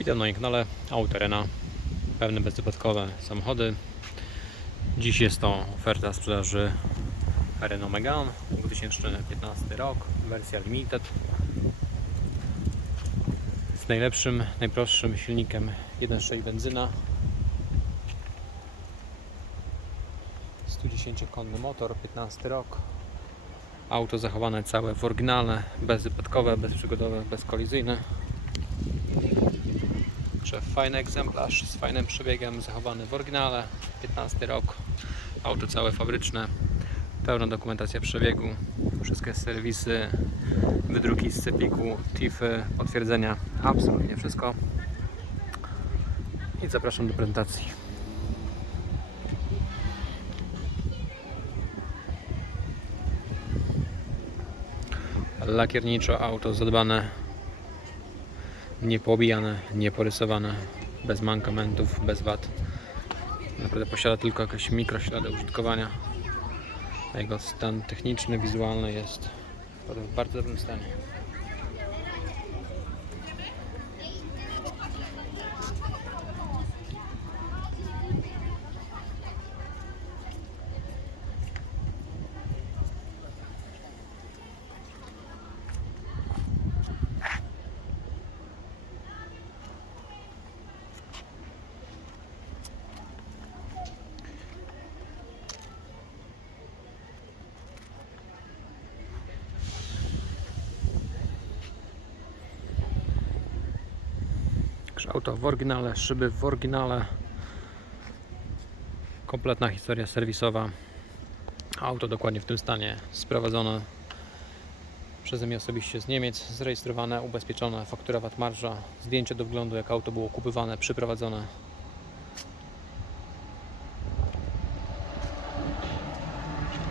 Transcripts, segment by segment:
Witam na kanale Autorena. Pełne bezwypadkowe samochody. Dziś jest to oferta sprzedaży Renault Megane 2015 rok, wersja Limited. Z najlepszym, najprostszym silnikiem 1.6 benzyna. 110-konny motor, 15 rok. Auto zachowane całe w oryginale, bezwypadkowe, bezprzygodowe, bezkolizyjne. Także fajny egzemplarz z fajnym przebiegiem, zachowany w oryginale, 15 rok, auto całe fabryczne, pełna dokumentacja przebiegu, wszystkie serwisy, wydruki z cepiku, TIFy, potwierdzenia, absolutnie wszystko. I zapraszam do prezentacji. Lakierniczo auto zadbane niepoobijane, nieporysowane, bez mankamentów, bez wad. Naprawdę posiada tylko jakieś mikroślady użytkowania. Jego stan techniczny, wizualny jest w bardzo dobrym stanie. Auto w oryginale, szyby w oryginale. Kompletna historia serwisowa. Auto dokładnie w tym stanie sprowadzone przeze mnie osobiście z Niemiec, zarejestrowane, ubezpieczone, faktura VAT marża, zdjęcie do wglądu jak auto było kupywane, przyprowadzone.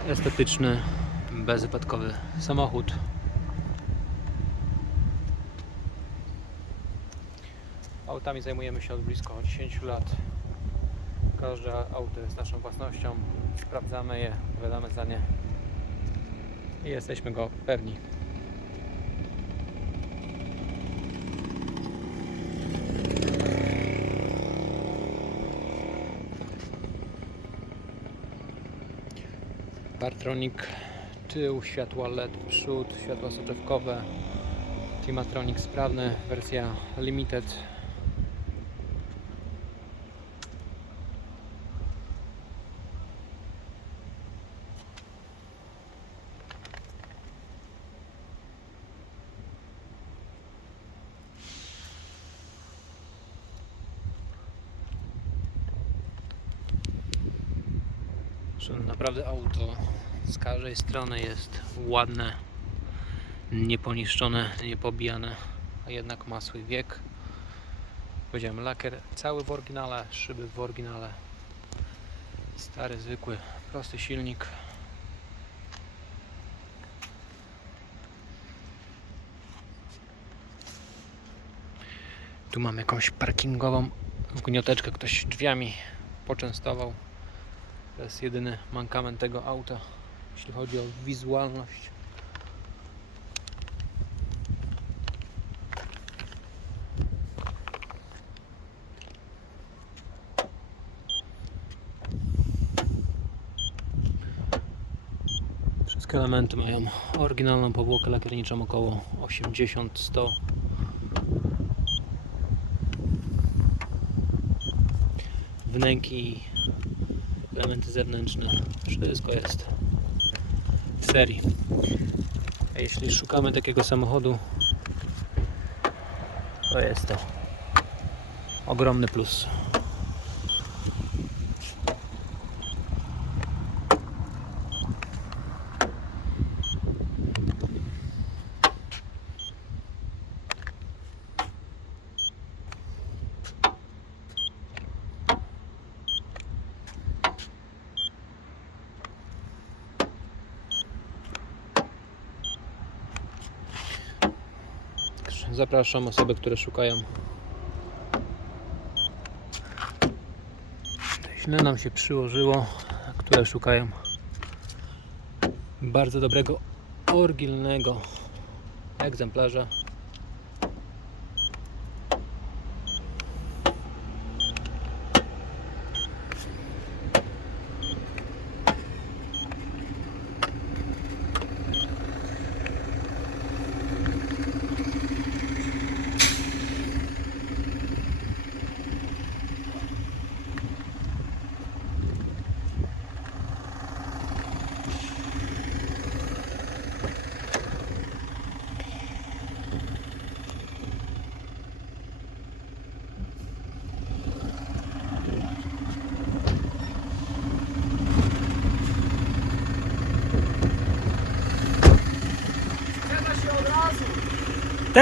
Estetyczny, bezwypadkowy samochód. Autami zajmujemy się od blisko 10 lat. Każde auto jest naszą własnością. Sprawdzamy je, odpowiadamy za nie i jesteśmy go pewni. Partronic tył, światła LED przód, światła soczewkowe, Climatronic sprawny, wersja Limited naprawdę auto z każdej strony jest ładne, nieponiszczone, niepobijane, a jednak ma swój wiek. Powiedziałem, lakier cały w oryginale, szyby w oryginale. Stary, zwykły, prosty silnik. Tu mam jakąś parkingową wgnioteczkę, ktoś drzwiami poczęstował. To jest jedyny mankament tego auta, jeśli chodzi o wizualność. Wszystkie elementy mają oryginalną powłokę lakierniczą około 80-100 wnęki elementy zewnętrzne, wszystko jest w serii. A jeśli szukamy takiego samochodu, to jest to ogromny plus. Także Zapraszam osoby, które szukają. Źle nam się przyłożyło, które szukają bardzo dobrego, oryginalnego egzemplarza